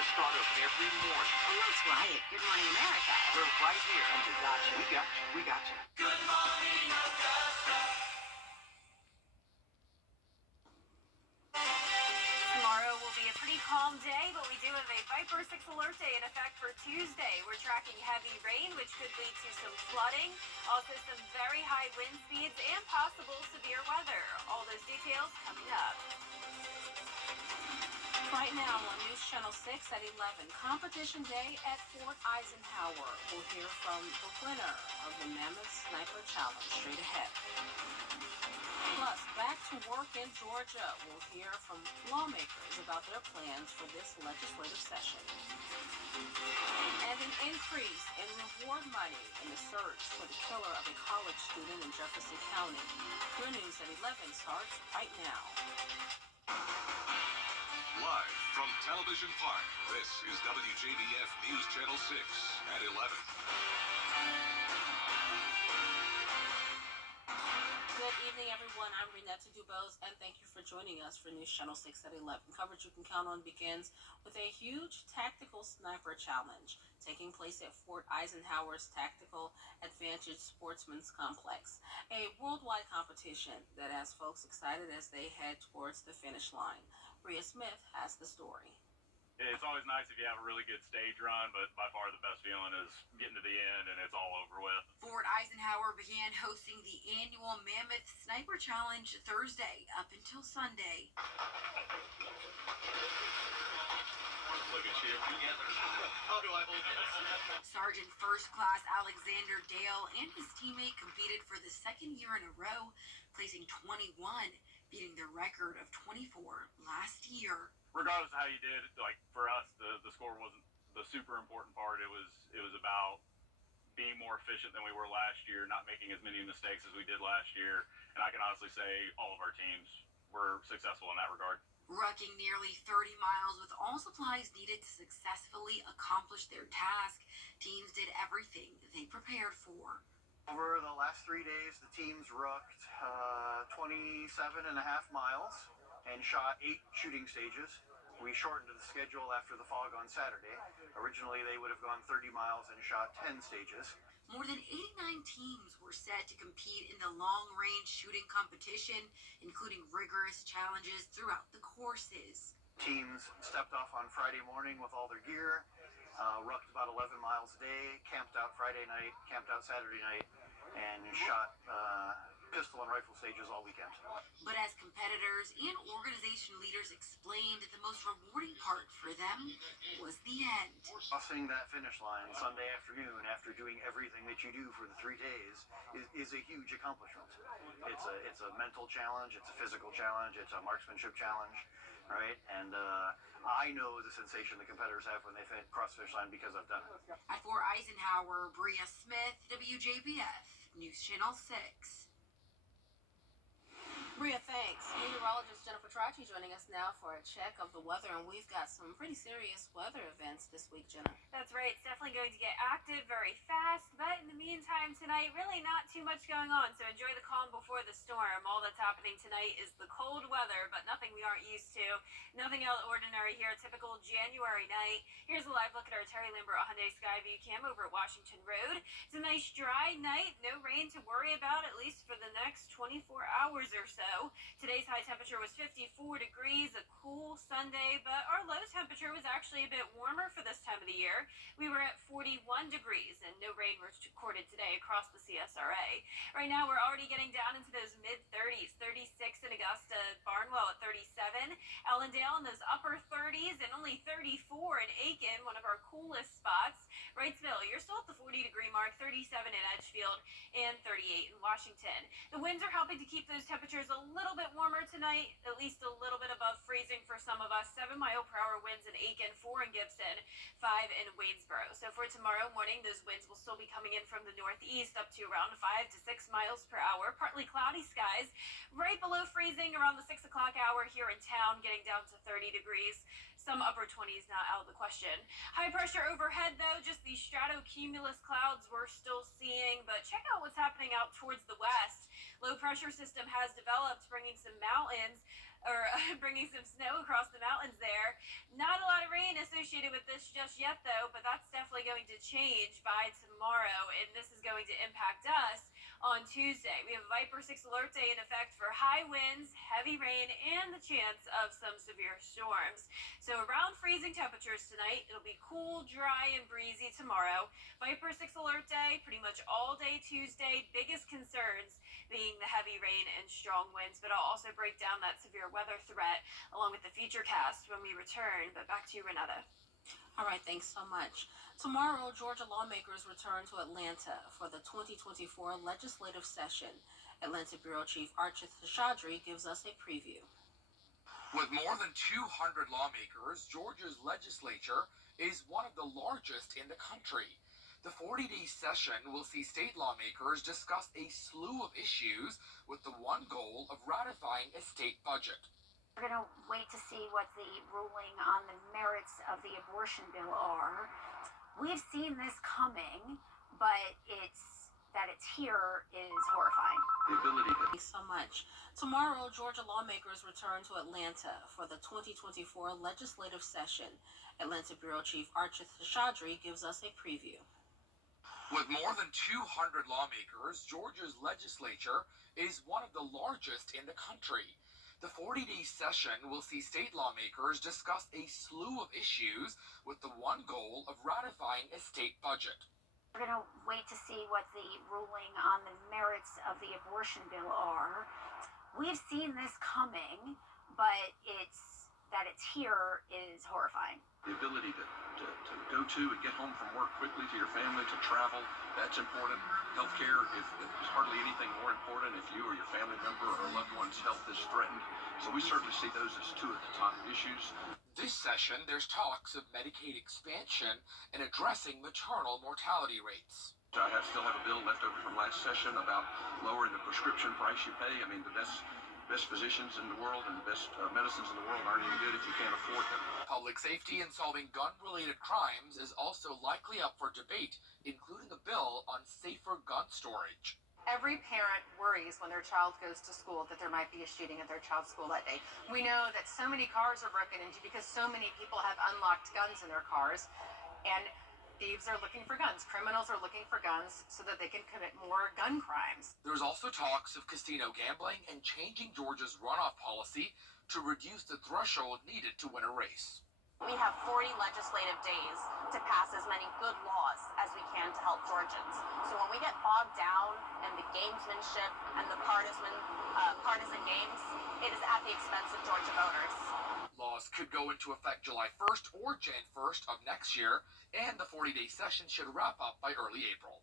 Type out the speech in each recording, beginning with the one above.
the start of every morning. Oh, that's right. Good Morning America. We're right here. And we got you. We got you. We got you. Good morning, Augusta. Tomorrow will be a pretty calm day, but we do have a Viper 6 alert day in effect for Tuesday. We're tracking heavy rain, which could lead to some flooding, also some very high wind speeds, and possible severe weather. All those details coming up. Right now on News Channel 6 at 11, Competition Day at Fort Eisenhower. We'll hear from the winner of the Mammoth Sniper Challenge straight ahead. Plus, back to work in Georgia. We'll hear from lawmakers about their plans for this legislative session. And an increase in reward money in the search for the killer of a college student in Jefferson County. Your News at 11 starts right now. Live from Television Park, this is WJBF News Channel 6 at 11. Good evening, everyone. I'm Renetta Dubose, and thank you for joining us for News Channel 6 at 11. Coverage you can count on begins with a huge tactical sniper challenge taking place at Fort Eisenhower's Tactical Advantage Sportsman's Complex, a worldwide competition that has folks excited as they head towards the finish line. Bria Smith has the story. It's always nice if you have a really good stage run, but by far the best feeling is getting to the end and it's all over with. Fort Eisenhower began hosting the annual Mammoth Sniper Challenge Thursday up until Sunday. Look at you. How do I hold this? Sergeant First Class Alexander Dale and his teammate competed for the second year in a row, placing 21, beating their record of 24 last year. Regardless of how you did, like for us, the score wasn't the super important part. It was about being more efficient than we were last year, not making as many mistakes as we did last year. And I can honestly say all of our teams were successful in that regard. Rucking nearly 30 miles with all supplies needed to successfully accomplish their task, teams did everything they prepared for. Over the last 3 days, the teams rucked 27 and a half miles and shot 8 shooting stages. We shortened the schedule after the fog on Saturday. Originally, they would have gone 30 miles and shot 10 stages. More than 89 teams were set to compete in the long-range shooting competition, including rigorous challenges throughout the courses. Teams stepped off on Friday morning with all their gear, rucked about 11 miles a day, camped out Friday night, camped out Saturday night, and shot pistol and rifle stages all weekend. But as competitors and organization leaders explained, the most rewarding part for them was the end. Crossing that finish line Sunday afternoon after doing everything that you do for the 3 days is a huge accomplishment. It's a mental challenge, it's a physical challenge, it's a marksmanship challenge, right? And I know the sensation the competitors have when they cross the finish line because I've done it. At Fort Eisenhower, Bria Smith, WJBF, News Channel 6. Bria, thanks. Meteorologist Jennifer Tracci joining us now for a check of the weather, and we've got some pretty serious weather events this week, Jenna. That's right. It's definitely going to get active very fast, but in the meantime tonight, really not too much going on, so enjoy the calm before the storm. All that's happening tonight is the cold weather, but nothing we aren't used to. Nothing out of ordinary here. Typical January night. Here's a live look at our Terry Lambert Hyundai Skyview cam over at Washington Road. It's a nice dry night. No rain to worry about, at least for the next 24 hours or so. Today's high temperature was 54 degrees, a cool Sunday, but our low temperature was actually a bit warmer for this time of the year. We were at 41 degrees and no rain recorded today across the CSRA. Right now we're already getting down into those mid-30s, 36 in Augusta, Barnwell at 37, Ellendale in those upper 30s, and only 34 in Aiken, one of our coolest spots. Wrightsville, you're still at the 40-degree mark, 37 in Edgefield, and 38 in Washington. The winds are helping to keep those temperatures a little bit warmer tonight, at least a little bit above freezing for some of us. 7-mile-per-hour winds in Aiken, 4 in Gibson, 5 in Waynesboro. So for tomorrow morning, those winds will still be coming in from the northeast up to around 5 to 6 miles per hour. Partly cloudy skies, right below freezing around the 6 o'clock hour here in town, getting down to 30 degrees. Some upper 20s not out of the question. High pressure overhead, though, just these stratocumulus clouds we're still seeing. But check out what's happening out towards the west. Low pressure system has developed, bringing some mountains, or bringing some snow across the mountains there. Not a lot of rain associated with this just yet, though, but that's definitely going to change by tomorrow, and this is going to impact us on Tuesday. We have a Viper 6 alert day in effect for high winds, heavy rain, and the chance of some severe storms. So around freezing temperatures tonight. It'll be cool, dry, and breezy tomorrow. Viper 6 alert day pretty much all day Tuesday. Biggest concerns being the heavy rain and strong winds, but I'll also break down that severe weather threat along with the future cast when we return. But back to you, Renata. All right, thanks so much. Tomorrow, Georgia lawmakers return to Atlanta for the 2024 legislative session. Atlanta Bureau Chief Archith Seshadri gives us a preview. With more than 200 lawmakers, Georgia's legislature is one of the largest in the country. The 40-day session will see state lawmakers discuss a slew of issues with the one goal of ratifying a state budget. We're going to wait to see what the ruling on the merits of the abortion bill are. We've seen this coming, but it's here is horrifying. The ability to... Thanks so much. Tomorrow, Georgia lawmakers return to Atlanta for the 2024 legislative session. Atlanta Bureau Chief Archith Seshadri gives us a preview. With more than 200 lawmakers, Georgia's legislature is one of the largest in the country. The 40-day session will see state lawmakers discuss a slew of issues with the one goal of ratifying a state budget. We're going to wait to see what the ruling on the merits of the abortion bill are. We've seen this coming, but it's here is horrifying. The ability to go to and get home from work quickly to your family, to travel, that's important. Healthcare, if there's hardly anything more important if you or your family member or a loved one's health is threatened. So we certainly see those as two of the top issues. This session, there's talks of Medicaid expansion and addressing maternal mortality rates. I still have a bill left over from last session about lowering the prescription price you pay. I mean, the best physicians in the world and the best medicines in the world aren't any good if you can't afford them. Public safety and solving gun-related crimes is also likely up for debate, including a bill on safer gun storage. Every parent worries when their child goes to school that there might be a shooting at their child's school that day. We know that so many cars are broken into because so many people have unlocked guns in their cars, and thieves are looking for guns. Criminals are looking for guns so that they can commit more gun crimes. There's also talks of casino gambling and changing Georgia's runoff policy to reduce the threshold needed to win a race. We have 40 legislative days to pass as many good laws as we can to help Georgians. So when we get bogged down in the gamesmanship and the partisan games, it is at the expense of Georgia voters. Laws could go into effect July 1st or Jan 1st of next year, and the 40-day session should wrap up by early April.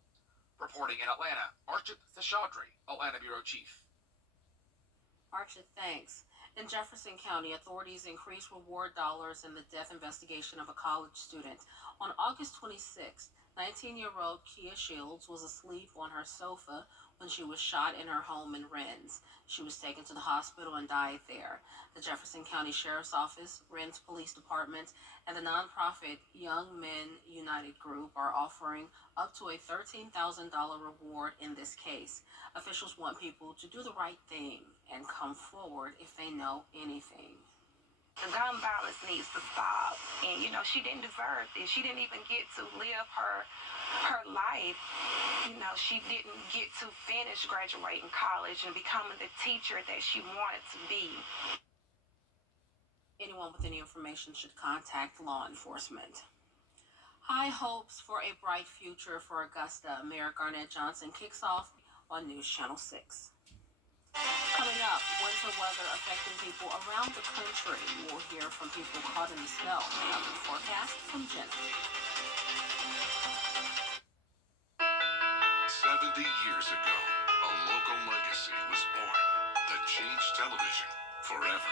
Reporting in Atlanta, Archith Seshadri, Atlanta Bureau Chief. Archith, thanks. In Jefferson County, authorities increased reward dollars in the death investigation of a college student. On August 26, 19-year-old Kia Shields was asleep on her sofa when she was shot in her home in Rennes. She was taken to the hospital and died there. The Jefferson County Sheriff's Office, Rennes Police Department, and the nonprofit Young Men United Group are offering up to a $13,000 reward in this case. Officials want people to do the right thing and come forward if they know anything. The gun violence needs to stop. And, she didn't deserve this. She didn't even get to live her life. She didn't get to finish graduating college and becoming the teacher that she wanted to be. Anyone with any information should contact law enforcement. High hopes for a bright future for Augusta. Mayor Garnett Johnson kicks off on News Channel 6. Coming up, winter weather affecting people around the country. We'll hear from people caught in the snow. Now the forecast from Jenna. 70 years ago, a local legacy was born that changed television forever.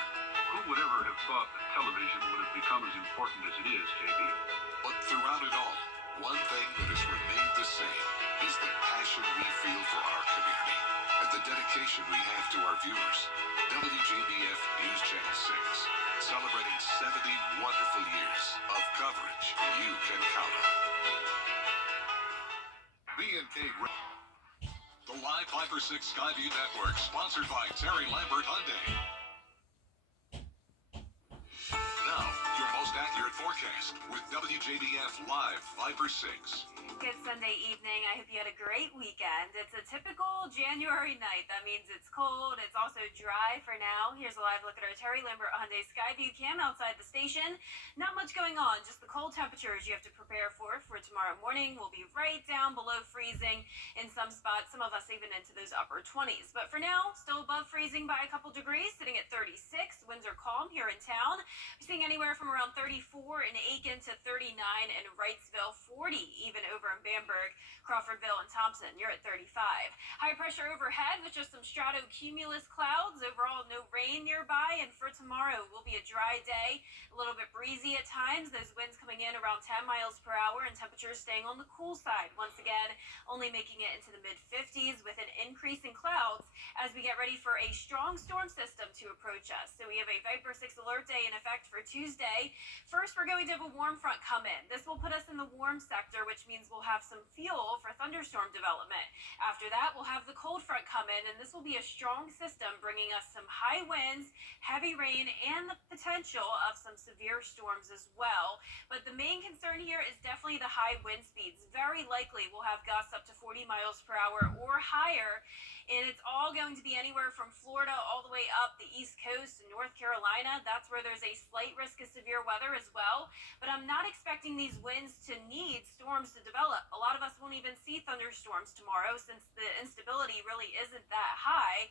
Who would ever have thought that television would have become as important as it is, JB? But throughout it all, one thing that has remained the same is the passion we feel for our community and the dedication we have to our viewers. WJBF News Channel 6, celebrating 70 wonderful years of coverage you can count on. B&K. The live Viper 6 Skyview Network, sponsored by Terry Lambert Hyundai. Now, your most accurate forecast with WJBF Live Viper 6. Good Sunday evening. I hope you had a great weekend. It's a typical January night. That means it's cold. It's also dry for now. Here's a live look at our Terry Lambert Hyundai Skyview cam outside the station. Not much going on, just the cold temperatures you have to prepare for tomorrow morning. Will be right down below freezing in some spots, some of us even into those upper 20s. But for now, still above freezing by a couple degrees, sitting at 36. Winds are calm here in town. We're seeing anywhere from around 34 in Aiken to 39 in Wrightsville, 40 even over in Bamberg, Crawfordville, and Thompson. You're at 35. High pressure overhead with just some stratocumulus clouds. Overall, no rain nearby. And for tomorrow, will be a dry day, a little bit breezy at times. Those winds coming in around 10 miles per hour and temperatures staying on the cool side. Once again, only making it into the mid-50s with an increase in clouds as we get ready for a strong storm system to approach us. So we have a Viper 6 alert day in effect for Tuesday. First, we're going to have a warm front come in. This will put us in the warm sector, which means we'll have some fuel for thunderstorm development. After that, we'll have the cold front come in, and this will be a strong system bringing us some high winds, heavy rain, and the potential of some severe storms as well. But the main concern here is definitely the high wind speeds. Very likely we'll have gusts up to 40 miles per hour or higher. And it's all going to be anywhere from Florida all the way up the East Coast and North Carolina. That's where there's a slight risk of severe weather as well. But I'm not expecting these winds to need storms to develop. A lot of us won't even see thunderstorms tomorrow since the instability really isn't that high.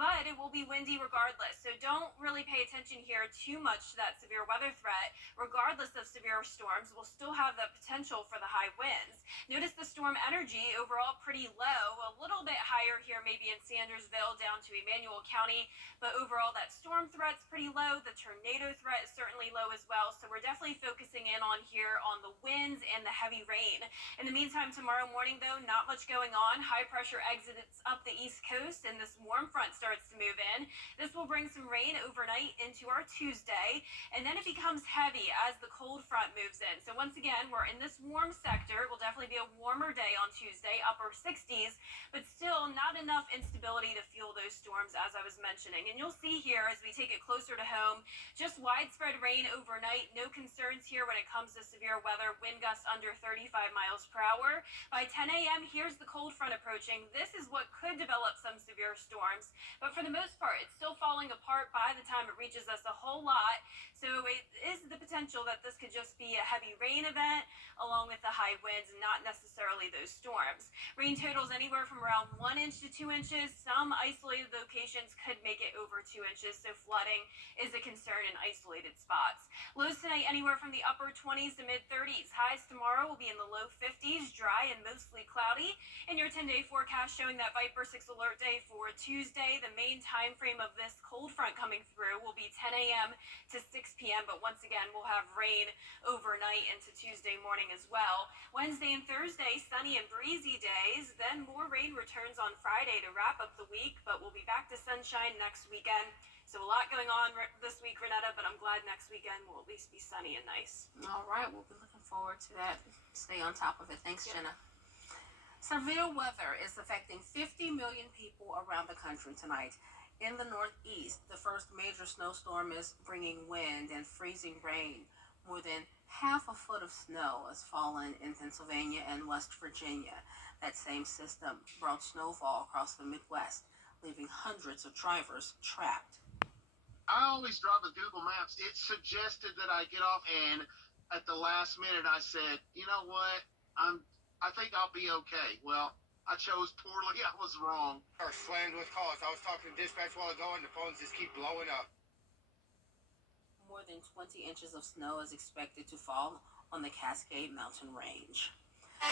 But it will be windy regardless. So don't really pay attention here too much to that severe weather threat. Regardless of severe storms, we'll still have the potential for the high winds. Notice the storm energy overall pretty low, a little bit higher here maybe in Sandersville down to Emmanuel County. But overall that storm threat's pretty low. The tornado threat is certainly low as well. So we're definitely focusing in on here on the winds and the heavy rain. In the meantime, tomorrow morning though, not much going on. High pressure exits up the East Coast and this warm front starts to move in. This will bring some rain overnight into our Tuesday, and then it becomes heavy as the cold front moves in. So once again, we're in this warm sector. It will definitely be a warmer day on Tuesday, upper 60s, but still not enough instability to fuel those storms as I was mentioning. And you'll see here as we take it closer to home, just widespread rain overnight. No concerns here when it comes to severe weather. Wind gusts under 35 miles per hour. By 10 a.m., here's the cold front approaching. This is what could develop some severe storms. But for the most part, it's still falling apart by the time it reaches us a whole lot. So it is the potential that this could just be a heavy rain event along with the high winds and not necessarily those storms. Rain totals anywhere from around 1 inch to 2 inches. Some isolated locations could make it over 2 inches, so flooding is a concern in isolated spots. Lows tonight anywhere from the upper 20s to mid 30s. Highs tomorrow will be in the low 50s, dry and mostly cloudy. And your 10-day forecast showing that Viper 6 alert day for Tuesday. The main time frame of this cold front coming through will be 10 a.m. to 6 p.m. But once again, we'll have rain overnight into Tuesday morning as well. Wednesday and Thursday, sunny and breezy days. Then more rain returns on Friday to wrap up the week, but we'll be back to sunshine next weekend. So a lot going on this week, Renetta, but I'm glad next weekend will at least be sunny and nice. All right, we'll be looking forward to that. Stay on top of it. Thanks, Jenna. Severe weather is affecting 50 million people around the country tonight. In the Northeast, the first major snowstorm is bringing wind and freezing rain. More than half a foot of snow has fallen in Pennsylvania and West Virginia. That same system brought snowfall across the Midwest, leaving hundreds of drivers trapped. I always drive with Google Maps. It suggested that I get off, and at the last minute I said, you know what, I think I'll be okay. Well, I chose poorly. I was wrong. I was slammed with calls. I was talking to dispatch while ago, and the phones just keep blowing up. More than 20 inches of snow is expected to fall on the Cascade Mountain Range.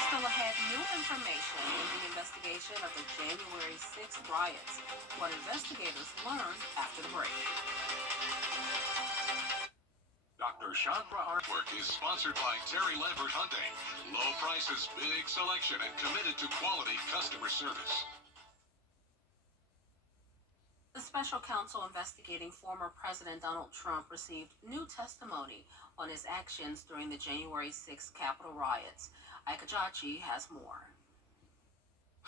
Still ahead, new information in the investigation of the January 6th riots. What investigators learned after the break. Dr. Chandra Artwork is sponsored by Terry Lambert Hyundai. Low prices, big selection, and committed to quality customer service. The special counsel investigating former President Donald Trump received new testimony on his actions during the January 6th Capitol riots. Ike Ajachi has more.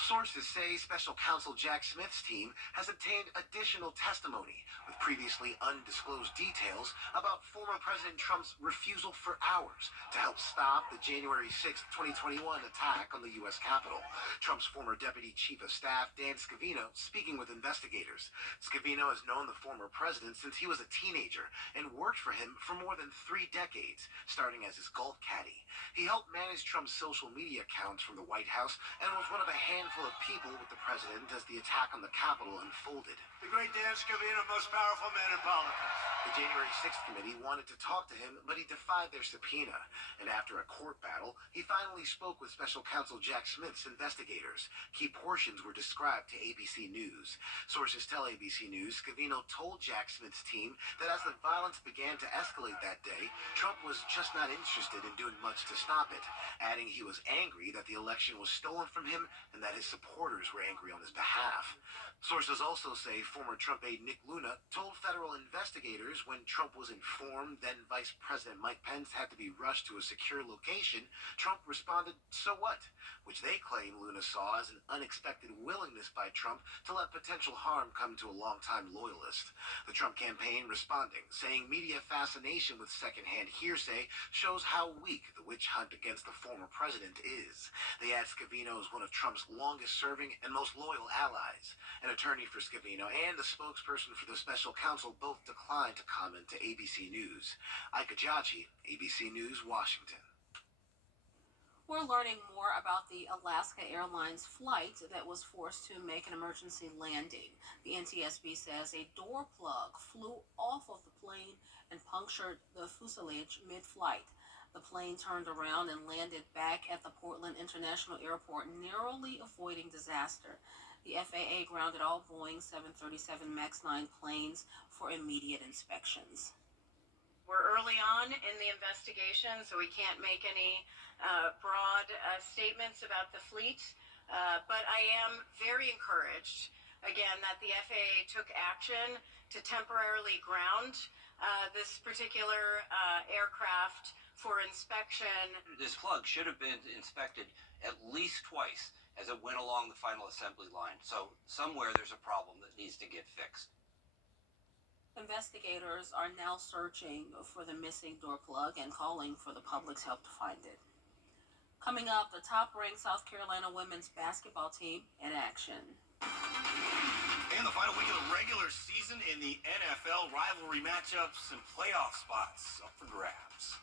Sources say special counsel Jack Smith's team has obtained additional testimony with previously undisclosed details about former President Trump's refusal for hours to help stop the January 6, 2021 attack on the U.S. Capitol. Trump's former Deputy Chief of Staff, Dan Scavino, speaking with investigators. Scavino has known the former president since he was a teenager and worked for him for more than 3 decades, starting as his golf caddy. He helped manage Trump's social media accounts from the White House and was one of a handful of people with the president as the attack on the Capitol unfolded. The great Dan Scavino, most powerful man in politics. The January 6th committee wanted to talk to him, but he defied their subpoena. And after a court battle, he finally spoke with special counsel Jack Smith's investigators. Key portions were described to ABC News. Sources tell ABC News Scavino told Jack Smith's team that as the violence began to escalate that day, Trump was just not interested in doing much to stop it, adding he was angry that the election was stolen from him and that his supporters were angry on his behalf. Sources also say former Trump aide Nick Luna told federal investigators when Trump was informed then Vice President Mike Pence had to be rushed to a secure location, Trump responded, "So what?" which they claim Luna saw as an unexpected willingness by Trump to let potential harm come to a longtime loyalist. The Trump campaign responding, saying media fascination with secondhand hearsay shows how weak the witch hunt against the former president is. They add Scavino is one of Trump's longest-serving and most loyal allies. An attorney for Scavino and the spokesperson for the special counsel both declined to comment to ABC News. Ike Ajachi, ABC News, Washington. We're learning more about the Alaska Airlines flight that was forced to make an emergency landing. The NTSB says a door plug flew off of the plane and punctured the fuselage mid-flight. The plane turned around and landed back at the Portland International Airport, narrowly avoiding disaster. The FAA grounded all Boeing 737 MAX 9 planes for immediate inspections. We're early on in the investigation, so we can't make any broad statements about the fleet. But I am very encouraged, again, that the FAA took action to temporarily ground this particular aircraft for inspection. This plug should have been inspected at least twice as it went along the final assembly line. So somewhere there's a problem that needs to get fixed. Investigators are now searching for the missing door plug and calling for the public's help to find it. Coming up, the top-ranked South Carolina women's basketball team in action. And the final week of the regular season in the NFL, rivalry matchups and playoff spots up for grabs.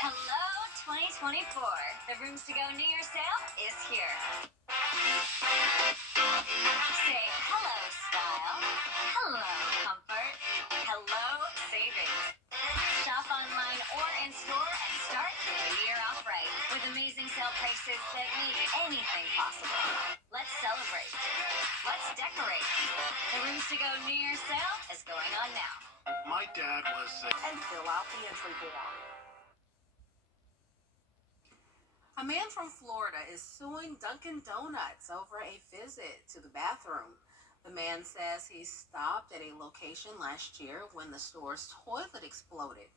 Hello, 2024. The Rooms to Go New Year's sale is here. Say hello, style. Hello, comfort. Hello, savings. Shop online or in store and start the new year off right with amazing sale prices that make anything possible. Let's celebrate. Let's decorate. The Rooms to Go New Year's sale is going on now. My dad was And fill out the entry form. A man from Florida is suing Dunkin' Donuts over a visit to the bathroom. The man says he stopped at a location last year when the store's toilet exploded.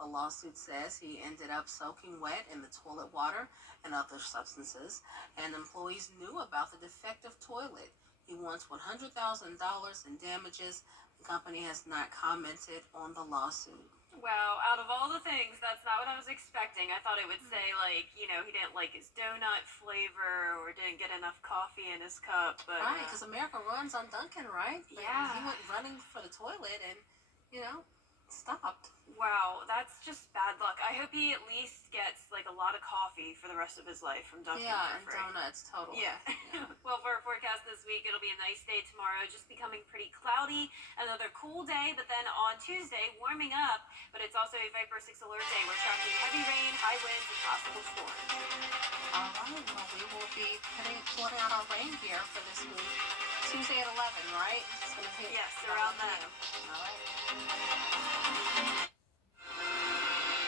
The lawsuit says he ended up soaking wet in the toilet water and other substances, and employees knew about the defective toilet. He wants $100,000 in damages. The company has not commented on the lawsuit. Wow, out of all the things, that's not what I was expecting. I thought it would say, like, you know, he didn't like his donut flavor or didn't get enough coffee in his cup. But Right, because America runs on Dunkin', right? But yeah. he went running for the toilet and, stopped. Wow, that's just bad luck. I hope he at least gets, like, a lot of coffee for the rest of his life from Dunkin'. Yeah, and donuts, totally. Yeah. Well, for our forecast this week, it'll be a nice day tomorrow, just becoming pretty cloudy. Another cool day, but then on Tuesday, warming up. But it's also a Viper 6 alert day. We're tracking heavy rain, high winds, and possible storms. All right, well, we will be putting out our rain gear for this week. Tuesday at 11, right? It's going to hit Yes, around that. All right.